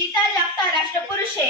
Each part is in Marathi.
जीता जागता राष्ट्रपुरुष है।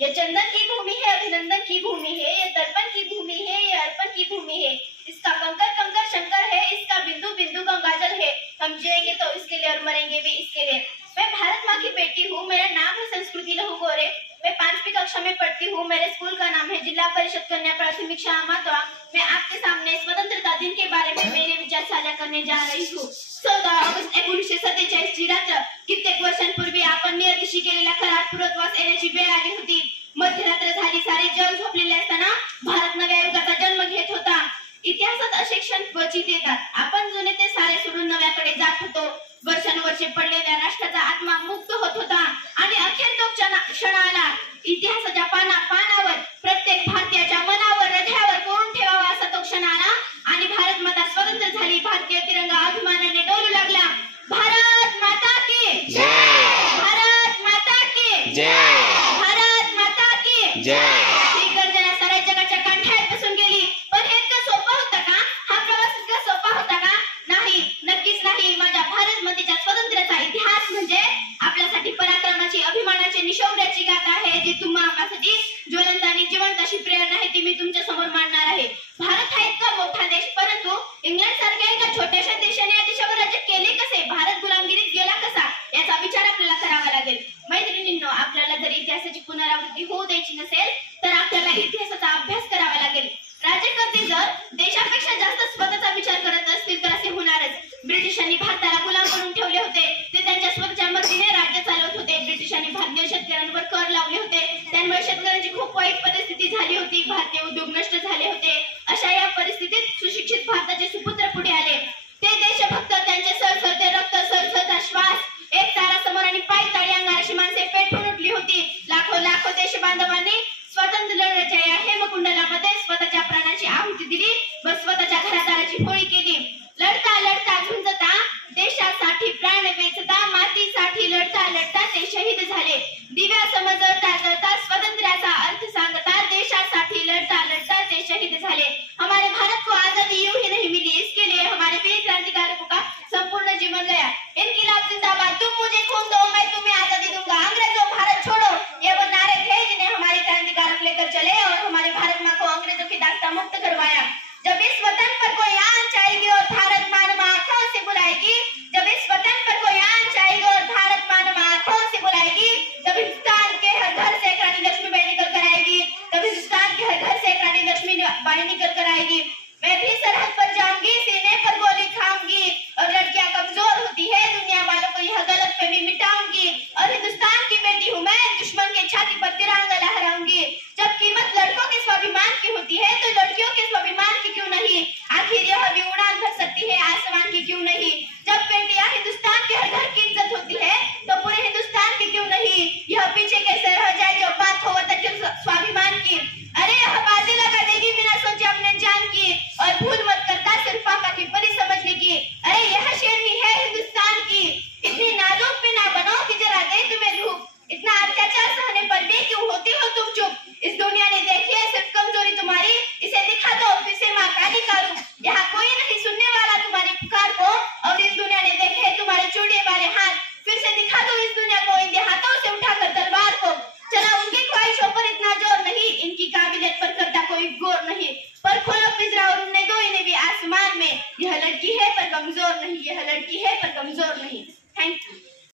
ये चंदन की भूमि है, अभिनंदन की भूमि है, ये दर्पण की भूमि है, ये अर्पण की भूमि है। इसका कंकर कंकर शंकर है, इसका बिंदु बिंदु गंगाजल है। हम जिएंगे तो इसके लिए और मरेंगे भी इसके लिए। मैं भारत माँ की बेटी हूँ, मेरा नाम है संस्कृति लहू गोरे। मैं 5वीं कक्षा में पढ़ती हूँ। मेरे स्कूल का नाम है जिला परिषद कन्या प्राथमिक शाळा मातवा। मैं आपके सामने स्वतंत्रता दिन के बारे में मेरे विचार साझा करने जा रही हूँ। 14 ऑगस्ट 1947 ची रात्र कित्येक वर्षांपूर्वी आपण नियतीशी केलेला करार पूर्वत्वास येण्याची वेळ आली होती। मध्यरात्र झाली, सारे जग झोपलेले असताना भारत नव्या युगाचा जन्म घेत होता। इतिहासात असे क्षण क्वचित येतात। आपण जुने ते सारे सोडून नव्याकडे जात होतो। वर्षानुवर्षे पडलेल्या राष्ट्राचा आत्मा मुक्त होत होता आणि अखेर तो क्षण आला। इतिहासाच्या पानावर प्रत्येक भारतीयाच्या मनावर हृदयावर कोरून ठेवावा असा तो क्षण आला आणि भारत माता स्वतंत्र झाली। भारतीय तिरंगा अभिमानाने डोलू लागला। भारत माता की जय, भारत माता की जय, भारत माता की जय। ही गर्जना साऱ्या जगाच्या कंठात बसून गेली। पण हे इतकं सोपं होतं का? हा प्रवास इतका सोपा होता का? नाही, नक्कीच नाही। माझ्या भारत मातेच्या स्वातंत्र्याचा इतिहास म्हणजे आपल्यासाठी पराक्रमाची, अभिमानाची, निशौर्याची गाथा आहे, जी तुम्हा आम्हासाठी ज्वलंत आणि जिवंत अशी प्रेरणा आहे, ती मी तुमच्या समोर मांडणार आहे। भारत हा इतका मोठा देश, परंतु इंग्लंड सारख्या एका छोट्याशा देशाने या देशावर राज्य केले कसे? भारत गुलामगिरीत गेला कसा? याचा विचार आपल्याला करावा लागेल। मैत्रिणींनो, आपल्याला जर इतिहासाची पुनरावृत्ती होऊ द्यायची नसेल तर आपल्याला इतिहासाचा अभ्यास करावा लागेल। राज्यकर्ते जर देशापेक्षा जास्त स्वतःचा विचार करत असतील तर असे होणारच। ब्रिटिशांनी भारताला गुलाम बनवून ठेवले होते। ते त्यांच्या स्वतःच्या मर्जीने राज्य चालवत होते। ब्रिटिशांनी भारतीय शेतकऱ्यांवर कर लावले होते, त्यामुळे शेतकऱ्यांची खूप वाईट परिस्थिती झाली होती। भारतीय उद्योग नष्ट झाले होते। अशा या परिस्थितीत सुशिक्षित भारताचे सुपुत्र पुढे आले। ते देशभक्त, त्यांचे सळसळते रक्त, सळसळता श्वास, एक तारा समोर आणि पाय तळी अंगार अशी माणसे पेटून उठली होती। लाखो लाखो देश बांधव